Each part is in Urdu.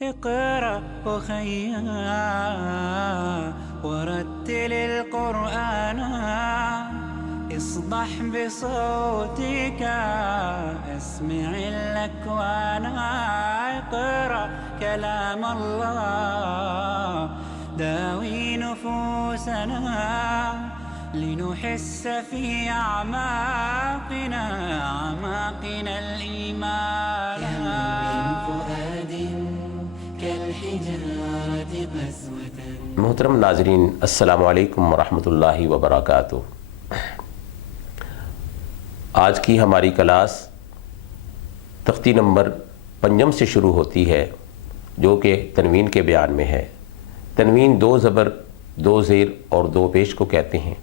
اقرأ أخيا ورتل القرآن اصبح بصوتك اسمع الأكوان اقرأ كلام الله داوي نفوسنا لنحس في أعماقنا الإيمان من فؤاد كالحجارة قسوة. محترم ناظرین، السلام علیکم ورحمۃ اللہ وبرکاتہ۔ آج کی ہماری کلاس تختی نمبر 5 سے شروع ہوتی ہے، جو کہ تنوین کے بیان میں ہے۔ تنوین 2 زبر 2 زیر اور 2 پیش کو کہتے ہیں۔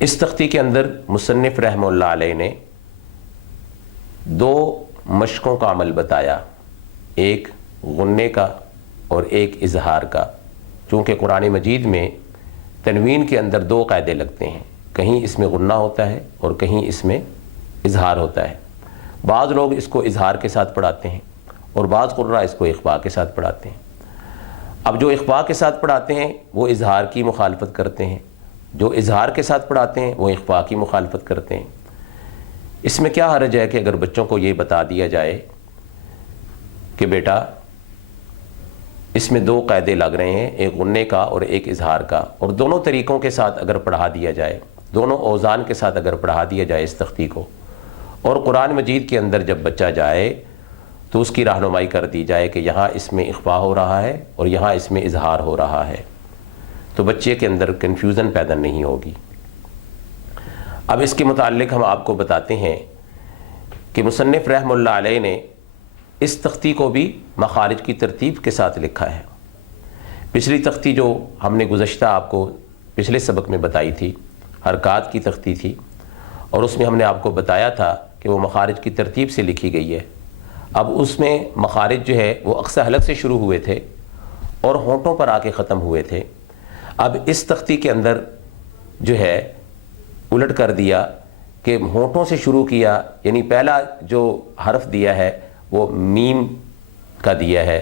اس تختی کے اندر مصنف رحمہ اللہ علیہ نے 2 مشقوں کا عمل بتایا، ایک غنّے کا اور ایک اظہار کا۔ چونکہ قرآن مجید میں تنوین کے اندر 2 قاعدے لگتے ہیں، کہیں اس میں غنّہ ہوتا ہے اور کہیں اس میں اظہار ہوتا ہے۔ بعض لوگ اس کو اظہار کے ساتھ پڑھاتے ہیں اور بعض قراء اس کو اخفاء کے ساتھ پڑھاتے ہیں۔ اب جو اخفاء کے ساتھ پڑھاتے ہیں وہ اظہار کی مخالفت کرتے ہیں، جو اظہار کے ساتھ پڑھاتے ہیں وہ اخفاء کی مخالفت کرتے ہیں۔ اس میں کیا حرج ہے کہ اگر بچوں کو یہ بتا دیا جائے کہ بیٹا اس میں 2 قاعدے لگ رہے ہیں، ایک غنّے کا اور ایک اظہار کا، اور دونوں طریقوں کے ساتھ اگر پڑھا دیا جائے، دونوں اوزان کے ساتھ اگر پڑھا دیا جائے اس تختی کو، اور قرآن مجید کے اندر جب بچہ جائے تو اس کی رہنمائی کر دی جائے کہ یہاں اس میں اخفاء ہو رہا ہے اور یہاں اس میں اظہار ہو رہا ہے، تو بچے کے اندر کنفیوژن پیدا نہیں ہوگی۔ اب اس کے متعلق ہم آپ کو بتاتے ہیں کہ مصنف رحمہ اللہ علیہ نے اس تختی کو بھی مخارج کی ترتیب کے ساتھ لکھا ہے۔ پچھلی تختی جو ہم نے گزشتہ آپ کو پچھلے سبق میں بتائی تھی، حرکات کی تختی تھی، اور اس میں ہم نے آپ کو بتایا تھا کہ وہ مخارج کی ترتیب سے لکھی گئی ہے۔ اب اس میں مخارج جو ہے وہ اقصی حلق سے شروع ہوئے تھے اور ہونٹوں پر آ کے ختم ہوئے تھے۔ اب اس تختی کے اندر جو ہے الٹ کر دیا کہ ہونٹوں سے شروع کیا، یعنی پہلا جو حرف دیا ہے وہ میم کا دیا ہے،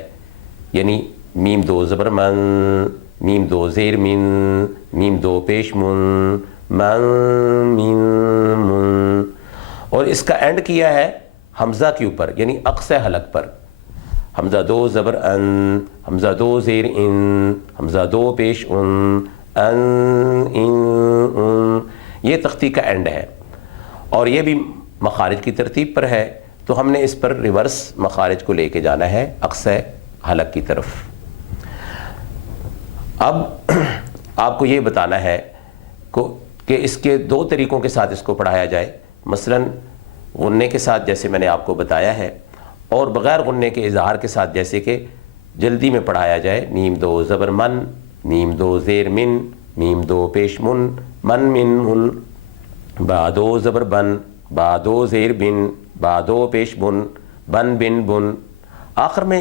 یعنی میم 2 زبر من، میم 2 زیر من، میم 2 پیش من، من میم من، اور اس کا اینڈ کیا ہے حمزہ کے اوپر، یعنی اقصی حلق پر۔ حمزہ 2 زبر ان، حمزہ 2 زیر ان، حمزہ 2 پیش ان، ان ان ان، یہ تختی کا اینڈ ہے، اور یہ بھی مخارج کی ترتیب پر ہے، تو ہم نے اس پر ریورس مخارج کو لے کے جانا ہے اقصی حلق کی طرف۔ اب آپ کو یہ بتانا ہے کہ اس کے 2 طریقوں کے ساتھ اس کو پڑھایا جائے، مثلا غنّے کے ساتھ جیسے میں نے آپ کو بتایا ہے، اور بغیر غنّے کے اظہار کے ساتھ جیسے کہ جلدی میں پڑھایا جائے۔ میم 2 زبر من، میم 2 زیر من، میم 2 پیش من، من من من، با 2 زبر بن، با 2 زیر بن، با 2 پیش بن، بن بن بن، آخر میں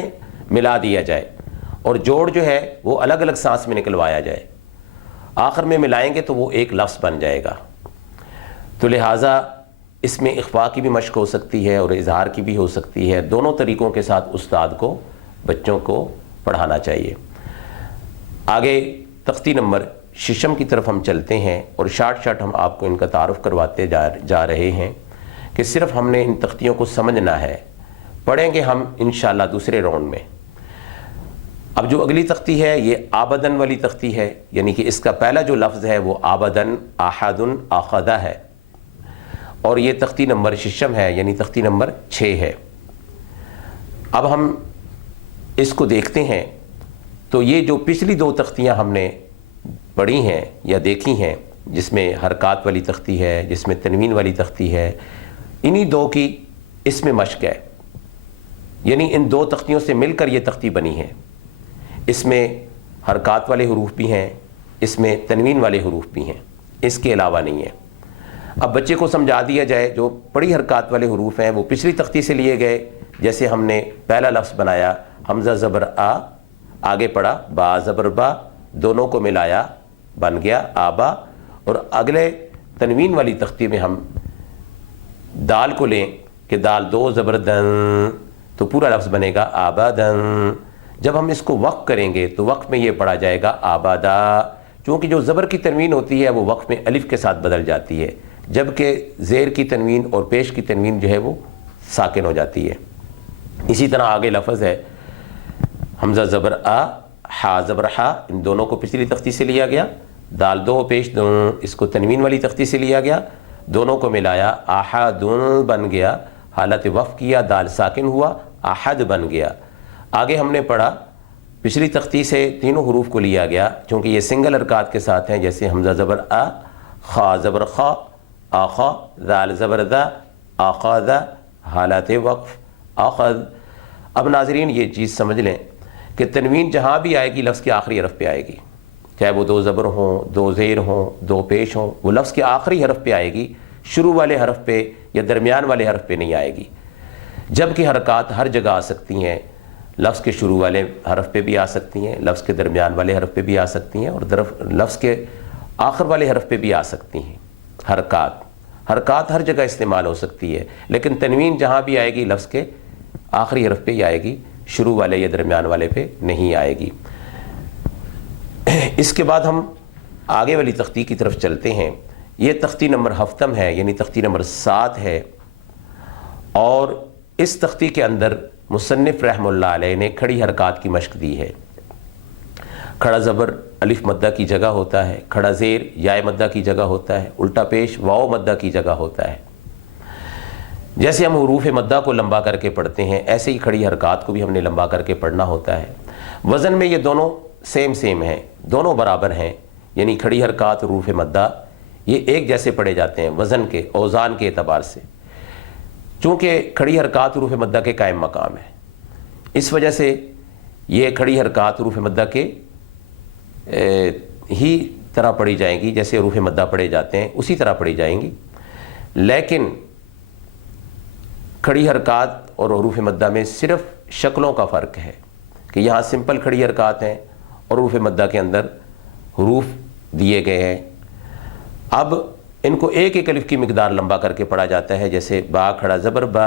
ملا دیا جائے، اور جوڑ جو ہے وہ الگ الگ سانس میں نکلوایا جائے، آخر میں ملائیں گے تو وہ ایک لفظ بن جائے گا۔ تو لہٰذا اس میں اخفاء کی بھی مشق ہو سکتی ہے اور اظہار کی بھی ہو سکتی ہے، دونوں طریقوں کے ساتھ استاد کو بچوں کو پڑھانا چاہیے۔ آگے تختی نمبر 6 کی طرف ہم چلتے ہیں، اور شارٹ ہم آپ کو ان کا تعارف کرواتے جا رہے ہیں کہ صرف ہم نے ان تختیوں کو سمجھنا ہے، پڑھیں گے ہم انشاءاللہ دوسرے راؤنڈ میں۔ اب جو اگلی تختی ہے یہ آبدن والی تختی ہے، یعنی کہ اس کا پہلا جو لفظ ہے وہ آبدن، آحدن، آخدہ ہے، اور یہ تختی نمبر 6 ہے، یعنی تختی نمبر 6 ہے۔ اب ہم اس کو دیکھتے ہیں، تو یہ جو پچھلی 2 تختیاں ہم نے پڑھی ہیں یا دیکھی ہیں، جس میں حرکات والی تختی ہے، جس میں تنوین والی تختی ہے، انہی 2 کی اس میں مشق ہے، یعنی ان 2 تختیوں سے مل کر یہ تختی بنی ہے۔ اس میں حرکات والے حروف بھی ہیں، اس میں تنوین والے حروف بھی ہیں، اس کے علاوہ نہیں ہے۔ اب بچے کو سمجھا دیا جائے، جو بڑی حرکات والے حروف ہیں وہ پچھلی تختی سے لیے گئے، جیسے ہم نے پہلا لفظ بنایا حمزہ زبر آ، آگے پڑھا با زبر با، دونوں کو ملایا بن گیا آبا، اور اگلے تنوین والی تختی میں ہم دال کو لیں کہ دال 2 زبر دن، تو پورا لفظ بنے گا آبادن. جب ہم اس کو وقف کریں گے تو وقف میں یہ پڑھا جائے گا آبادا، چونکہ جو زبر کی تنوین ہوتی ہے وہ وقف میں الف کے ساتھ بدل جاتی ہے، جبکہ زیر کی تنوین اور پیش کی تنوین جو ہے وہ ساکن ہو جاتی ہے. اسی طرح آگے لفظ ہے حمزہ زبر آ، ہا زبر ہا، ان دونوں کو پچھلی تختی سے لیا گیا. دال دو پیش دوں، اس کو تنوین والی تختی سے لیا گیا، دونوں کو ملایا احدن بن گیا، حالت وقف کیا، دال ساکن ہوا، احد بن گیا. آگے ہم نے پڑھا پچھلی تختی سے تینوں حروف کو لیا گیا، چونکہ یہ سنگل حرکات کے ساتھ ہیں، جیسے حمزہ زبر آ، خا زبر خا، آخا، دال زبر دا، آخذ، حالات وقف آخذ. اب ناظرین یہ چیز سمجھ لیں کہ تنوین جہاں بھی آئے گی لفظ کے آخری حرف پہ آئے گی، چاہے وہ دو زبر ہوں، دو زیر ہوں، دو پیش ہوں، وہ لفظ کے آخری حرف پہ آئے گی، شروع والے حرف پہ یا درمیان والے حرف پہ نہیں آئے گی. جبکہ حرکات ہر جگہ آ سکتی ہیں، لفظ کے شروع والے حرف پہ بھی آ سکتی ہیں، لفظ کے درمیان والے حرف پہ بھی آ سکتی ہیں، اور لفظ کے آخر والے حرف پہ بھی آ سکتی ہیں. حرکات ہر جگہ استعمال ہو سکتی ہے، لیکن تنوین جہاں بھی آئے گی لفظ کے آخری حرف پہ ہی آئے گی، شروع والے یا درمیان والے پہ نہیں آئے گی. اس کے بعد ہم آگے والی تختی کی طرف چلتے ہیں. یہ تختی نمبر ہفتم ہے، یعنی تختی نمبر 7 ہے، اور اس تختی کے اندر مصنف رحمہ اللہ علیہ نے کھڑی حرکات کی مشق دی ہے. کھڑا زبر الف مدہ کی جگہ ہوتا ہے، کھڑا زیر یا مدہ کی جگہ ہوتا ہے، الٹا پیش واو مدہ کی جگہ ہوتا ہے. جیسے ہم حروف مدہ کو لمبا کر کے پڑھتے ہیں، ایسے ہی کھڑی حرکات کو بھی ہم نے لمبا کر کے پڑھنا ہوتا ہے. وزن میں یہ دونوں سیم ہیں، دونوں برابر ہیں، یعنی کھڑی حرکات حروف مدہ یہ ایک جیسے پڑھے جاتے ہیں وزن کے اوزان کے اعتبار سے، چونکہ کھڑی حرکات حروف مدہ کے قائم مقام ہے. اس وجہ سے یہ کھڑی حرکات حروف مدہ کے ہی طرح پڑھی جائیں گی، جیسے حروف مدہ پڑھے جاتے ہیں اسی طرح پڑھی جائیں گی. لیکن کھڑی حرکات اور حروف مدہ میں صرف شکلوں کا فرق ہے کہ یہاں سمپل کھڑی حرکات ہیں اور حروف مدہ کے اندر حروف دیے گئے ہیں. اب ان کو ایک ایک الف کی مقدار لمبا کر کے پڑھا جاتا ہے، جیسے با کھڑا زبر با،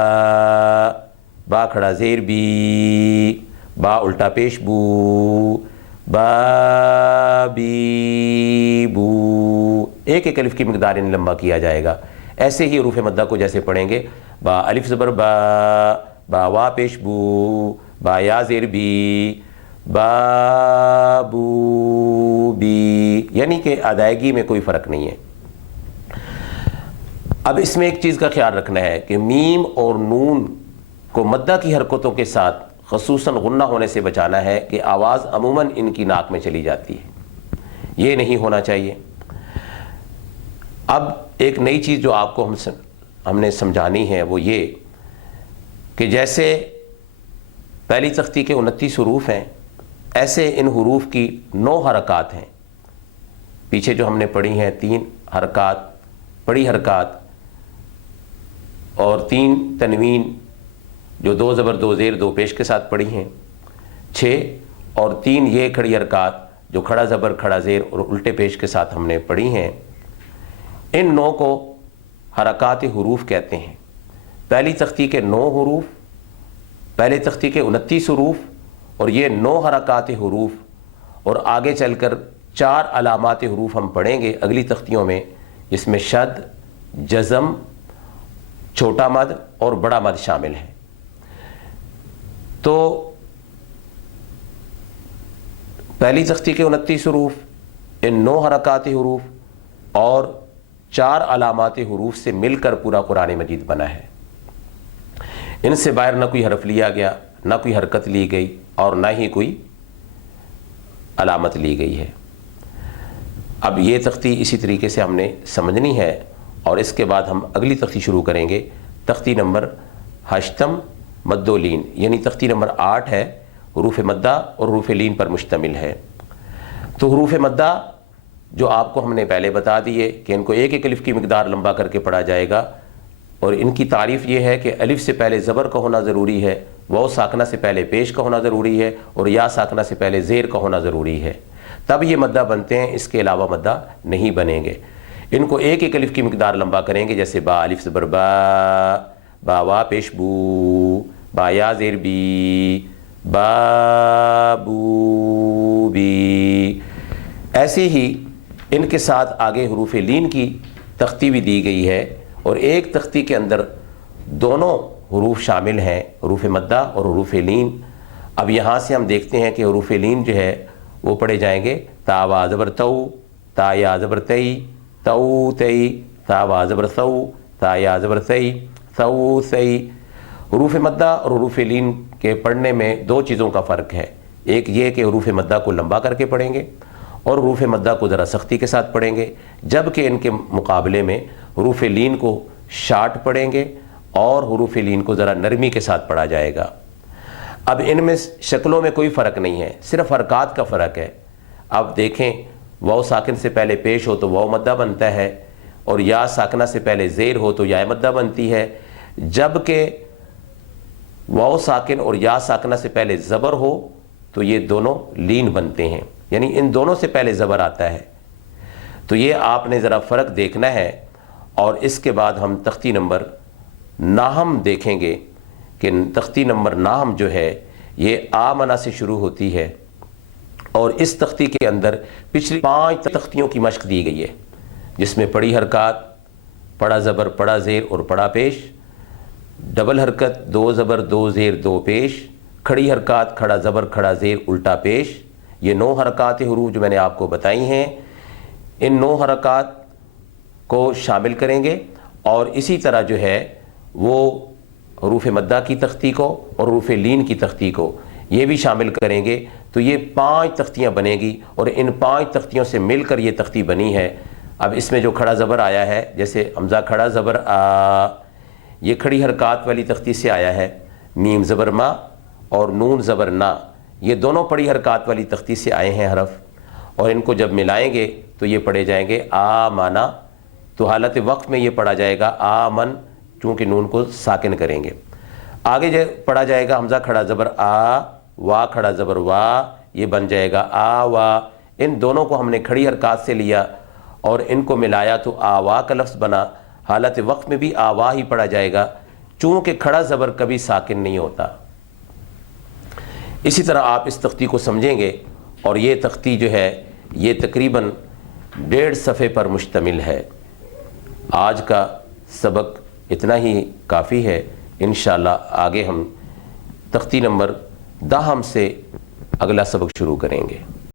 با کھڑا زیر بی، با الٹا پیش بو، با بی بو، ایک ایک الف کی مقدار ان لمبا کیا جائے گا. ایسے ہی حروف مدہ کو جیسے پڑھیں گے با الف زبر با، با وا پیش بو، با یا زیر بی، با بو بی، یعنی کہ ادائیگی میں کوئی فرق نہیں ہے. اب اس میں ایک چیز کا خیال رکھنا ہے کہ میم اور نون کو مدہ کی حرکتوں کے ساتھ خصوصاً غنہ ہونے سے بچانا ہے کہ آواز عموماً ان کی ناک میں چلی جاتی ہے، یہ نہیں ہونا چاہیے. اب ایک نئی چیز جو آپ کو ہم نے سمجھانی ہے وہ یہ کہ جیسے پہلی تختی کے 29 حروف ہیں، ایسے ان حروف کی 9 حرکات ہیں. پیچھے جو ہم نے پڑھی ہیں 3 حرکات بڑی حرکات اور 3 تنوین جو 2 زبر 2 زیر 2 پیش کے ساتھ پڑھی ہیں، 6 اور 3 یہ کھڑی حرکات جو کھڑا زبر کھڑا زیر اور الٹے پیش کے ساتھ ہم نے پڑھی ہیں. ان 9 کو حرکات حروف کہتے ہیں. پہلی تختی کے 9 حروف، پہلے تختی کے 29 حروف اور یہ 9 حرکات حروف، اور آگے چل کر 4 علامات حروف ہم پڑھیں گے اگلی تختیوں میں، جس میں شد، جزم، چھوٹا مد اور بڑا مد شامل ہیں. تو پہلی تختی کے 29 حروف، ان 9 حرکات حروف اور 4 علامات حروف سے مل کر پورا قرآن مجید بنا ہے. ان سے باہر نہ کوئی حرف لیا گیا، نہ کوئی حرکت لی گئی اور نہ ہی کوئی علامت لی گئی ہے. اب یہ تختی اسی طریقے سے ہم نے سمجھنی ہے، اور اس کے بعد ہم اگلی تختی شروع کریں گے. تختی نمبر 8 مد و لین، یعنی تختی نمبر 8 ہے، حروف مدہ اور حروف لین پر مشتمل ہے. تو حروف مدہ جو آپ کو ہم نے پہلے بتا دیے کہ ان کو ایک ایک الف کی مقدار لمبا کر کے پڑھا جائے گا، اور ان کی تعریف یہ ہے کہ الف سے پہلے زبر کا ہونا ضروری ہے، واو ساکنہ سے پہلے پیش کا ہونا ضروری ہے، اور یا ساکنہ سے پہلے زیر کا ہونا ضروری ہے، تب یہ مدہ بنتے ہیں، اس کے علاوہ مدہ نہیں بنیں گے. ان کو ایک ایک الف کی مقدار لمبا کریں گے، جیسے با الف زبر با، با وا پیش بو، با یا زیر بی، بابو بی۔ ایسے ہی ان کے ساتھ آگے حروف لین کی تختی بھی دی گئی ہے، اور ایک تختی کے اندر دونوں حروف شامل ہیں، حروف مدہ اور حروف لین۔ اب یہاں سے ہم دیکھتے ہیں کہ حروف لین جو ہے وہ پڑھے جائیں گے تا وا زبر تو، تا یا زبر تئی، تو تئی، تا وا زبر ثو، تا یا زبر ثئی، ثو ثئی۔ حروف مدہ اور حروف لین کے پڑھنے میں دو چیزوں کا فرق ہے، ایک یہ کہ حروف مدہ کو لمبا کر کے پڑھیں گے اور حروف مدہ کو ذرا سختی کے ساتھ پڑھیں گے، جبکہ ان کے مقابلے میں حروف لین کو شارٹ پڑھیں گے اور حروف لین کو ذرا نرمی کے ساتھ پڑھا جائے گا۔ اب ان میں شکلوں میں کوئی فرق نہیں ہے، صرف حرکات کا فرق ہے۔ اب دیکھیں، واو ساکن سے پہلے پیش ہو تو واو مدہ بنتا ہے، اور یا ساکنہ سے پہلے زیر ہو تو یا مدہ بنتی ہے، جبکہ واو ساکن اور یا ساکنہ سے پہلے زبر ہو تو یہ دونوں لین بنتے ہیں، یعنی ان دونوں سے پہلے زبر آتا ہے۔ تو یہ آپ نے ذرا فرق دیکھنا ہے، اور اس کے بعد ہم تختی نمبر ناہم دیکھیں گے کہ تختی نمبر ناہم جو ہے یہ آمنہ سے شروع ہوتی ہے، اور اس تختی کے اندر پچھلی 5 تختیوں کی مشق دی گئی ہے، جس میں پڑی حرکات، پڑا زبر، پڑا زیر اور پڑا پیش، ڈبل حرکت، 2 زبر 2 زیر 2 پیش، کھڑی حرکات، کھڑا زبر کھڑا زیر الٹا پیش۔ یہ 9 حرکات حروف جو میں نے آپ کو بتائی ہیں، ان 9 حرکات کو شامل کریں گے، اور اسی طرح جو ہے وہ حروف مدہ کی تختی کو اور حروف لین کی تختی کو یہ بھی شامل کریں گے، تو یہ 5 تختیاں بنے گی، اور ان 5 تختیوں سے مل کر یہ تختی بنی ہے۔ اب اس میں جو کھڑا زبر آیا ہے، جیسے حمزہ کھڑا زبر آ، یہ کھڑی حرکات والی تختی سے آیا ہے، میم زبر ما اور نون زبر نا، یہ دونوں پڑی حرکات والی تختی سے آئے ہیں حرف، اور ان کو جب ملائیں گے تو یہ پڑھے جائیں گے آ مانا، تو حالت وقف میں یہ پڑھا جائے گا آ من، چونکہ نون کو ساکن کریں گے۔ آگے جو پڑھا جائے گا حمزہ کھڑا زبر آ، وا کھڑا زبر وا، یہ بن جائے گا آ وا۔ ان دونوں کو ہم نے کھڑی حرکات سے لیا اور ان کو ملایا تو آوا کا لفظ بنا، حالت وقف میں بھی آوا ہی پڑھا جائے گا، چونکہ کھڑا زبر کبھی ساکن نہیں ہوتا۔ اسی طرح آپ اس تختی کو سمجھیں گے، اور یہ تختی جو ہے یہ تقریباً 1.5 صفحے پر مشتمل ہے۔ آج کا سبق اتنا ہی کافی ہے، انشاءاللہ آگے ہم تختی نمبر 10 سے اگلا سبق شروع کریں گے۔